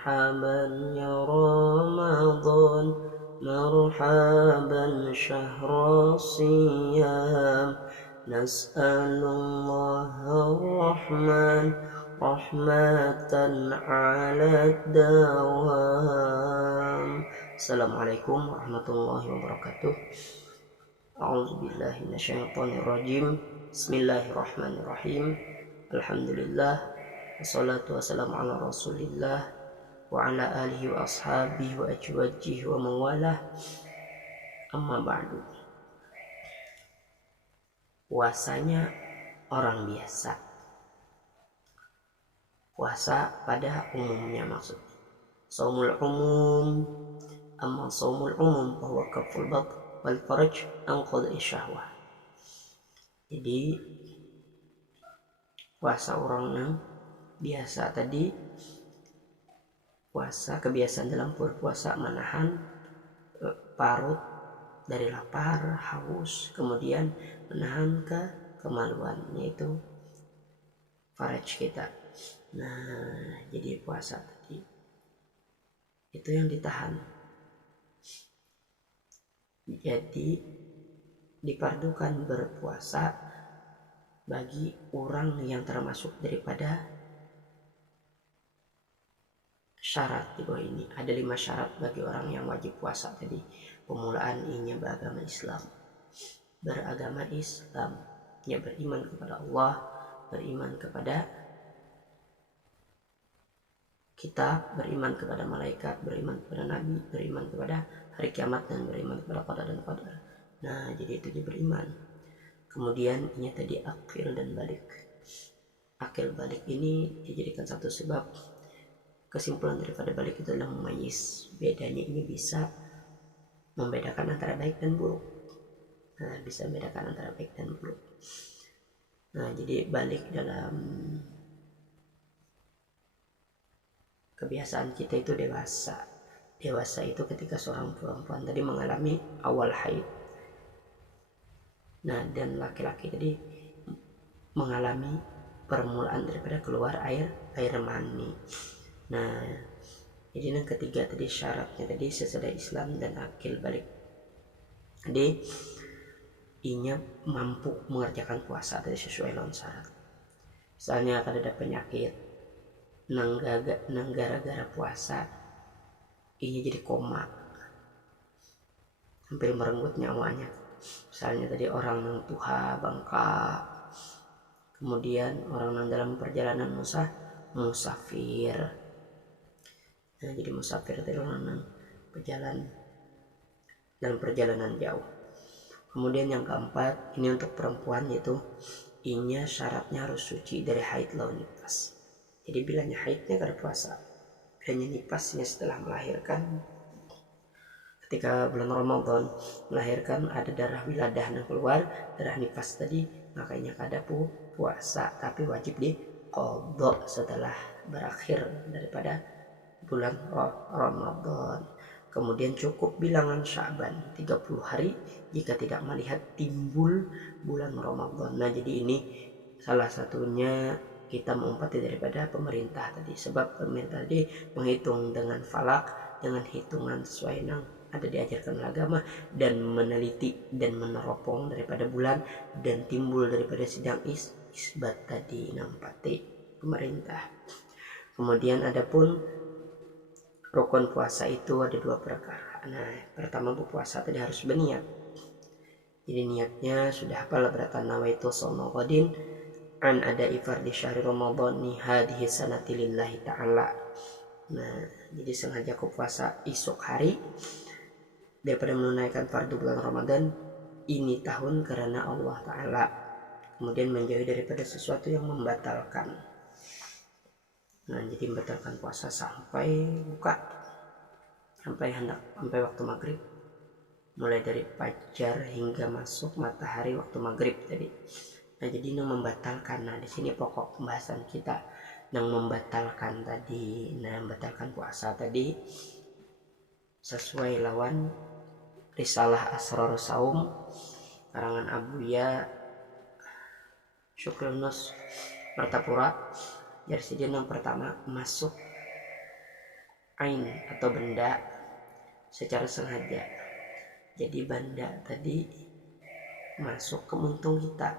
مرحبا يا رمضان مرحبا شهر الصيام نسأل الله الرحمن رحمة على الدوام. Assalamualaikum warahmatullahi wabarakatuh. A'udzubillahi minasyaitonirrajim. Bismillahirrahmanirrahim. Alhamdulillah wassalatu wassalamu ala rasulillah wa ala alihi wa ashabihi wa ajwajihi wa mawalah. Amma ba'du. Puasanya orang biasa, puasa pada umumnya maksud saumul umum. Amma saumul umum bahwa kaful bat wal faraj an qad'i syahwah. Jadi puasa orang yang biasa tadi, puasa kebiasaan dalam berpuasa menahan parut dari lapar, haus, kemudian menahan kemaluan, yaitu faraj kita. Nah, jadi puasa tadi itu yang ditahan. Jadi dipardukan berpuasa bagi orang yang termasuk daripada syarat di bawah ini. Ada 5 syarat bagi orang yang wajib puasa tadi. Pemulaan inya beragama Islam, ia beriman kepada Allah, beriman kepada kitab, beriman kepada malaikat, beriman kepada nabi, beriman kepada hari kiamat, dan beriman kepada qada dan qadar. Nah, jadi itu dia beriman. Kemudian ini tadi akil dan balik. Akil balik ini dijadikan satu sebab. Kesimpulan daripada balik itu adalah memayis. Bedanya ini bisa membedakan antara baik dan buruk. Nah, bisa membedakan antara baik dan buruk. Nah, jadi balik dalam kebiasaan kita itu dewasa. Dewasa itu ketika seorang perempuan tadi mengalami awal haid. Nah, dan laki-laki tadi mengalami permulaan daripada keluar air mani. Nah, jadi yang ketiga tadi syaratnya tadi sesudah Islam dan akil balik. Jadi inya mampu mengerjakan puasa tadi sesuai lawan syarat. Misalnya akan ada penyakit nang gara-gara puasa inya jadi koma, hampir merenggut nyawanya. Misalnya tadi orang yang tuha bangka, kemudian orang yang dalam perjalanan musafir. Nah, jadi musafir itu orang yang dalam perjalanan jauh. Kemudian yang keempat, ini untuk perempuan, yaitu inya syaratnya harus suci dari haid lawan nifas. Jadi bilanya haidnya kada puasa, bilanya nifasnya setelah melahirkan. Ketika bulan Ramadan melahirkan ada darah wiladah yang keluar, darah nifas tadi, makanya kada puasa, tapi wajib diqadha setelah berakhir daripada bulan Ramadan. Kemudian cukup bilangan Sya'ban 30 hari jika tidak melihat timbul bulan Ramadan. Nah, jadi ini salah satunya kita mengumpati daripada pemerintah tadi, sebab pemerintah tadi menghitung dengan falak, dengan hitungan sesuai yang ada diajarkan agama, dan meneliti dan meneropong daripada bulan dan timbul daripada sidang isbat tadi nampati pemerintah. Kemudian adapun rukun puasa itu ada 2 perkara. Nah, pertama berpuasa tadi harus berniat. Jadi niatnya sudah hafal beratan nawaitu shauma ghadin an ada fardi syahri ramadhani hadhihi sanati lillahi ta'ala. Nah, jadi sengaja aku puasa esok hari daripada menunaikan fardu bulan Ramadan ini tahun karena Allah Ta'ala. Kemudian menjauhi daripada sesuatu yang membatalkan. Nah, jadi membatalkan puasa sampai buka, sampai waktu maghrib, mulai dari fajar hingga masuk matahari waktu maghrib tadi. Nah, jadi yang membatalkan. Nah, di sini pokok pembahasan kita yang membatalkan tadi. Nah, membatalkan puasa tadi sesuai lawan Risalah Asrar Saum karangan Abuya Syukrunus Martapura. Jadi yang pertama masuk ain atau benda secara sengaja. Jadi benda tadi masuk ke muntung kita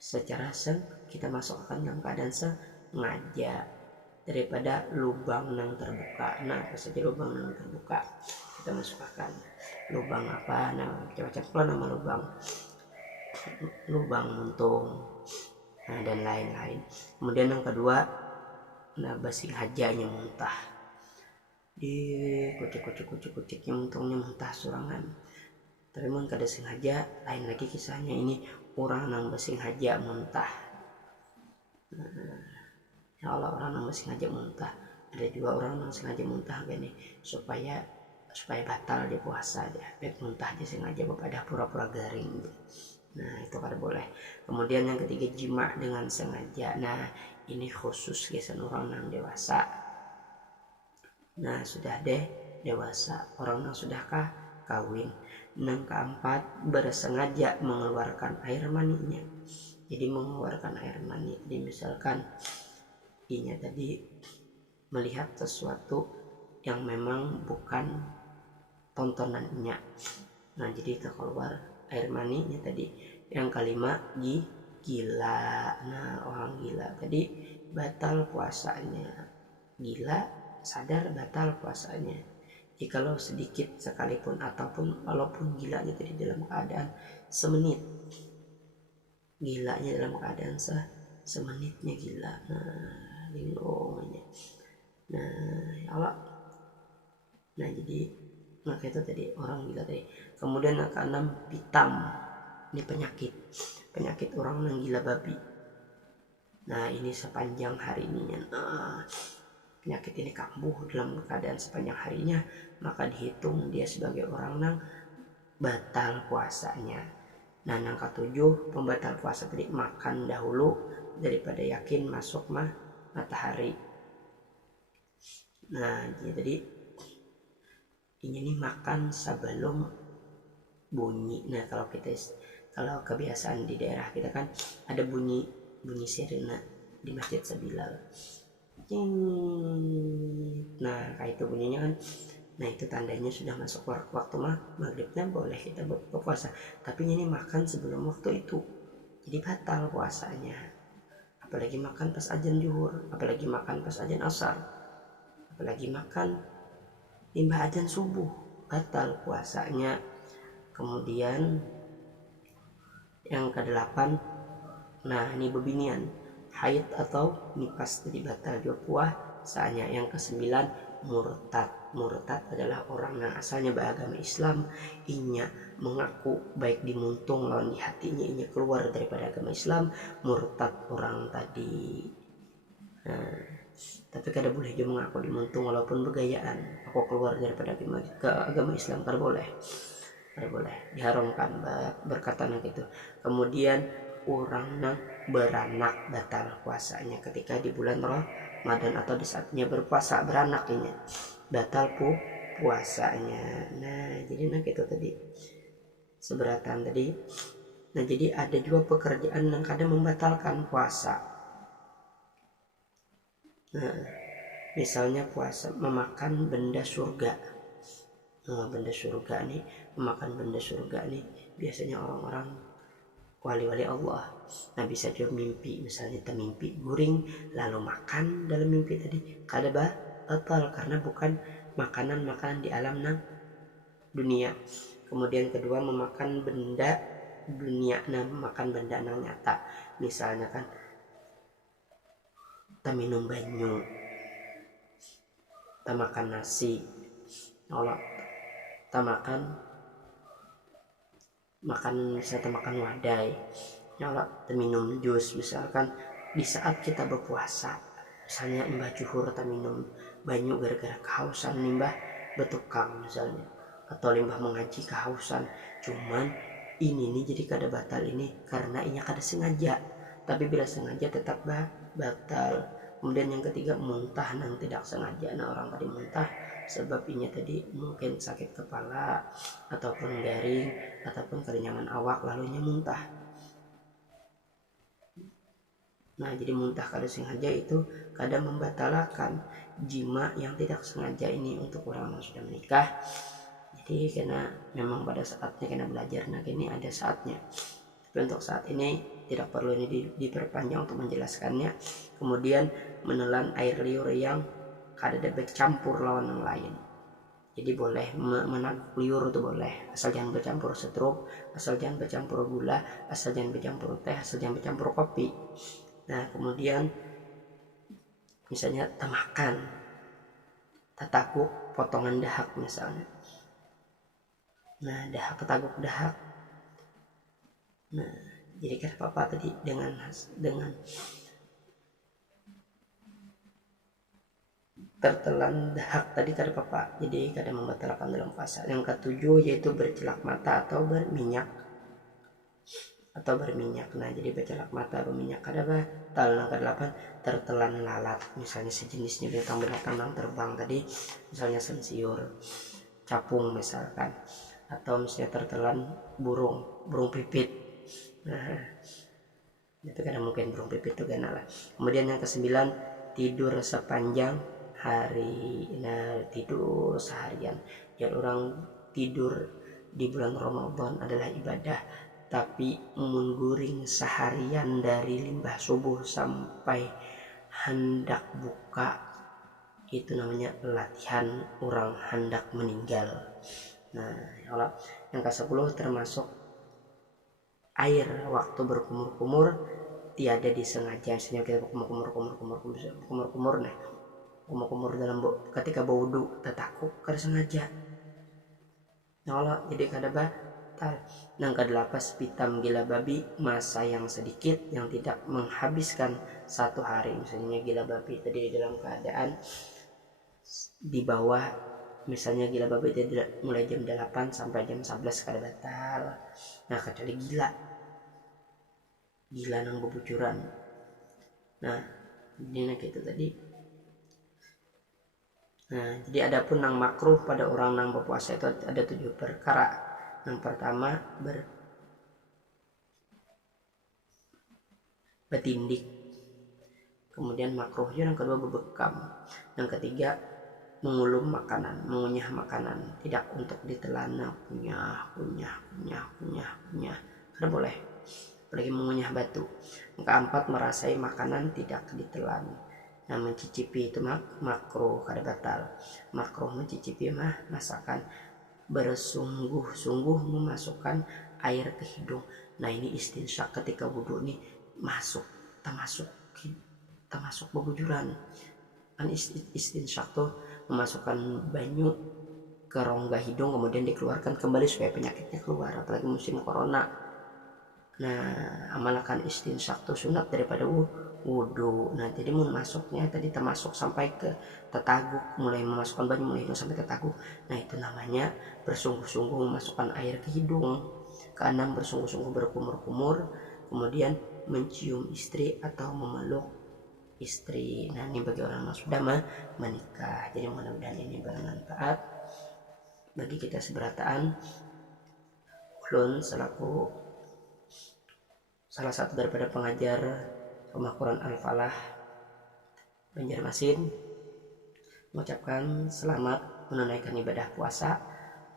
secara kita masukkan dalam keadaan sengaja, daripada lubang yang terbuka. Nah, apa saja lubang yang terbuka kita masukkan. Lubang apa? Nah, macam-macam pula nama lubang muntung, nah, dan lain-lain. Kemudian yang kedua, nah, basing hajanya muntah, di kucuk-kucuknya muntungnya muntah surangan. Tapi mun kada sengaja lain lagi kisahnya. Ini orang nang basing haja muntah. Ya Allah, orang nang sengaja muntah. Ada juga orang nang sengaja muntah gini supaya batal dia puasa dia. Baik muntah dia sengaja pada pura-pura garing. Nah, itu kada boleh. Kemudian yang ketiga, jima dengan sengaja. Nah, ini khusus kisan orang nang dewasa. Nah, sudah dewasa, orang nang sudahkah kawin. Yang keempat, bersengaja mengeluarkan air maninya. Jadi mengeluarkan air mani, jadi misalkan inya tadi melihat sesuatu yang memang bukan tontonannya, nah jadi itu keluar air maninya tadi. Yang kelima, gila. Nah, orang gila tadi batal puasanya. Gila sadar batal puasanya. Jikalau sedikit sekalipun ataupun walaupun gilanya tadi dalam keadaan semenit, gilanya dalam keadaan semenitnya gila. Nah, linglongnya. Nah, ya Allah. Nah, jadi maka itu tadi orang gila tadi. Kemudian yang keenam, pitam. Ini penyakit orang yang gila babi. Nah, ini sepanjang hari ini. Nah, penyakit ini kambuh dalam keadaan sepanjang harinya, maka dihitung dia sebagai orang yang batal puasanya. Nah, yang ketujuh, pembatal puasa tadi makan dahulu daripada yakin masuk matahari. Nah, jadi ini makan sebelum bunyi. Nah, kalau kebiasaan di daerah kita kan ada bunyi sirena di Masjid Sabilal. Nah, kayak itu bunyinya kan. Nah, itu tandanya sudah masuk waktu maghribnya boleh kita berpuasa. Tapi ini makan sebelum waktu itu, jadi batal puasanya. Apalagi makan pas azan zuhur, apalagi makan pas azan asar, apalagi makan limbah azan subuh, batal puasanya. Kemudian yang kedelapan, nah ini bebinian, haid atau nifas jadi batal juga puasanya. Yang kesembilan, murtad adalah orang yang asalnya beragama Islam, inya mengaku baik di muntung lawan di hatinya inya keluar daripada agama Islam, murtad orang tadi. Nah, tapi kada boleh dia mengaku di muntung walaupun begayaan aku keluar daripada agama Islam, kada boleh, diharamkan berkata gitu. Kemudian orang yang beranak batal puasanya ketika di bulan Ramadan atau di saatnya berpuasa beranak ini batal puasanya. Nah, jadi itu tadi seberatan tadi. Nah, jadi ada juga pekerjaan yang kadang membatalkan puasa. Nah, misalnya puasa memakan benda surga. Nah, memakan benda surga nih biasanya orang-orang wali-wali Allah. Nah, bisa juga mimpi, misalnya termimpi guring lalu makan dalam mimpi tadi, kada batal karena bukan makanan di alam dunia. Kemudian kedua, memakan benda dunia. Nah, makan benda nang nyata, misalnya kan kita minum banyu, kita makan nasi, kita makan wadai, kita minum jus. Misalkan di saat kita berpuasa, misalnya imbah juhur kita minum banyu gara-gara kehausan, limbah betukang misalnya, atau limbah mengaji kehausan. Cuman ini nih jadi kada batal ini karena inya kada sengaja, tapi bila sengaja tetap batal. Kemudian yang ketiga, muntah nang tidak sengaja. Nah, orang tadi muntah sebab inya tadi mungkin sakit kepala ataupun garing ataupun kada nyaman awak lalu inya muntah. Nah, jadi muntah kada sengaja itu kadang membatalkan jima yang tidak sengaja ini untuk orang yang sudah menikah. Jadi karena memang pada saatnya kena belajar, nah ini ada saatnya. Tapi untuk saat ini tidak perlu ini diperpanjang untuk menjelaskannya. Kemudian menelan air liur yang kada ada bercampur lawan yang lain. Jadi boleh menaguk liur itu boleh, asal jangan bercampur setrup, asal jangan bercampur gula, asal jangan bercampur teh, asal jangan bercampur kopi. Nah, kemudian misalnya temakan, tataguk potongan dahak misalnya. Nah, dahak tetaguk dahak. Nah, jadi kan Papa tadi dengan tertelan dahak tadi kata Papa, jadi kadang membatalkan dalam puasa. Yang ketujuh yaitu bercelak mata atau berminyak. Nah, jadi bercelak mata berminyak kada batal. Yang ke-8 tertelan lalat, misalnya sejenisnya binatang-binatang yang terbang tadi, misalnya sensiur, capung misalkan, atau misalnya tertelan burung pipit. Nah, itu kadang mungkin burung pipit itu kan lah. Kemudian yang ke-9 tidur sepanjang hari. Nah, tidur seharian. Ya, orang tidur di bulan Ramadan adalah ibadah, tapi mengguring seharian dari limbah subuh sampai hendak buka itu namanya latihan orang hendak meninggal. Nah, yang ke-10 termasuk air waktu berkumur-kumur tiada disengaja. Misalnya kita kumur-kumur nah, kumur dalam ketika berwudu tetakuk kada sengaja. Nah, jadi kada batal. Yang ke-8 pitam gila babi masa yang sedikit yang tidak menghabiskan satu hari. Misalnya gila babi tadi dalam keadaan di bawah, misalnya gila babi tidak mulai jam 8 sampai jam 11 kada batal. Nah, kecuali gila nang bebujuran. Nah, ini gitu tadi. Nah, jadi adapun nang makruh pada orang nang berpuasa itu ada 7 perkara. Yang pertama bertindik. Kemudian makruh yang kedua berbekam. Yang ketiga mengulum makanan, mengunyah makanan, tidak untuk ditelan, kunyah. Karena boleh, apalagi mengunyah batu. Yang keempat merasai makanan tidak ditelan. Nah, mencicipi itu makruh kada batal. Makruh mencicipi masakan, bersungguh-sungguh memasukkan air ke hidung. Nah, ini istinsyak ketika wudhu nih termasuk bebujuran. Kan istinsyak tuh memasukkan banyu ke rongga hidung kemudian dikeluarkan kembali supaya penyakitnya keluar, apalagi musim corona. Nah, amalkan istinsyak tuh sunat daripada wudhu. Nah, jadi masuknya tadi termasuk sampai ke tetaguk, mulai memasukkan banyu mulai hidung sampai tetaguk. Nah, itu namanya bersungguh-sungguh memasukkan air ke hidung. Keenam bersungguh-sungguh berkumur-kumur, kemudian mencium istri atau memeluk istri. Nah, ini bagi orang yang sudah menikah. Jadi mudah-mudahan ini bermanfaat bagi kita seberataan. Ulun selaku salah satu daripada pengajar Rumah Quran Al-Falah Banjarmasin mengucapkan selamat menunaikan ibadah puasa.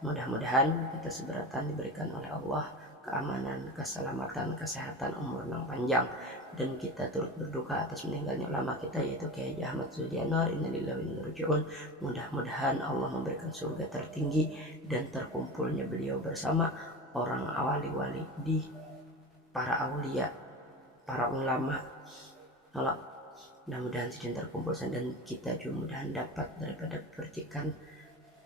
Mudah-mudahan kita seberatan diberikan oleh Allah keamanan, keselamatan, kesehatan, umur yang panjang, dan kita turut berduka atas meninggalnya ulama kita yaitu Kiai Ahmad Zuldianor. Innalillahi wa inna ilaihi raji'un. Mudah-mudahan Allah memberikan surga tertinggi dan terkumpulnya beliau bersama orang wali-wali di para aulia, para ulama. Allah mudah-mudahan sidin terkumpul dan kita juga mudahan dapat daripada percikan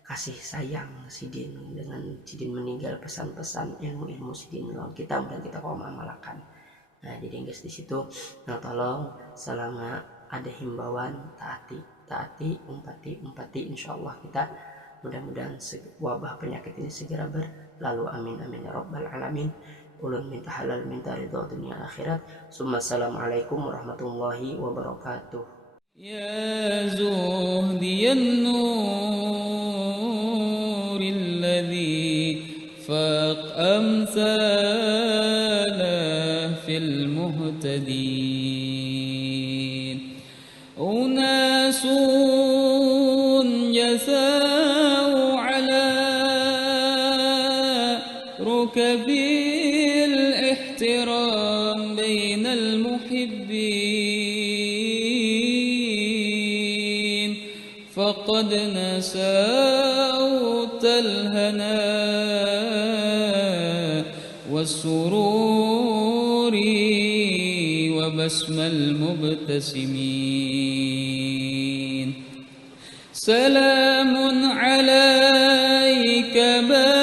kasih sayang sidin dengan sidin meninggal, pesan-pesan ilmu-ilmu sidin lawan kita, dan kita kaum amalkan. Nah, jadi guys di situ nah tolong selama ada himbauan taati, umpati insyaallah kita mudah-mudahan wabah penyakit ini segera berlalu. Amin amin ya rabbal alamin. Ulun minta halal, minta ridho dunia akhirat. Assalamualaikum warahmatullahi wabarakatuh. Ya zuhdiyan nur alladhi faq amsala fil المهتدين أناس جثوا على ركب الاحترام بين المحبين فقد نسوت الهنا والسرور وبسم المبتسمين سلام عليك بلغ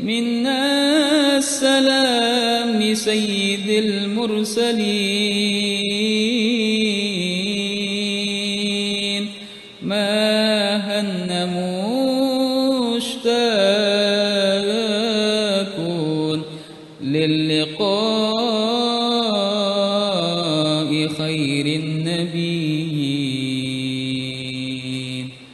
منا السلام سيد المرسلين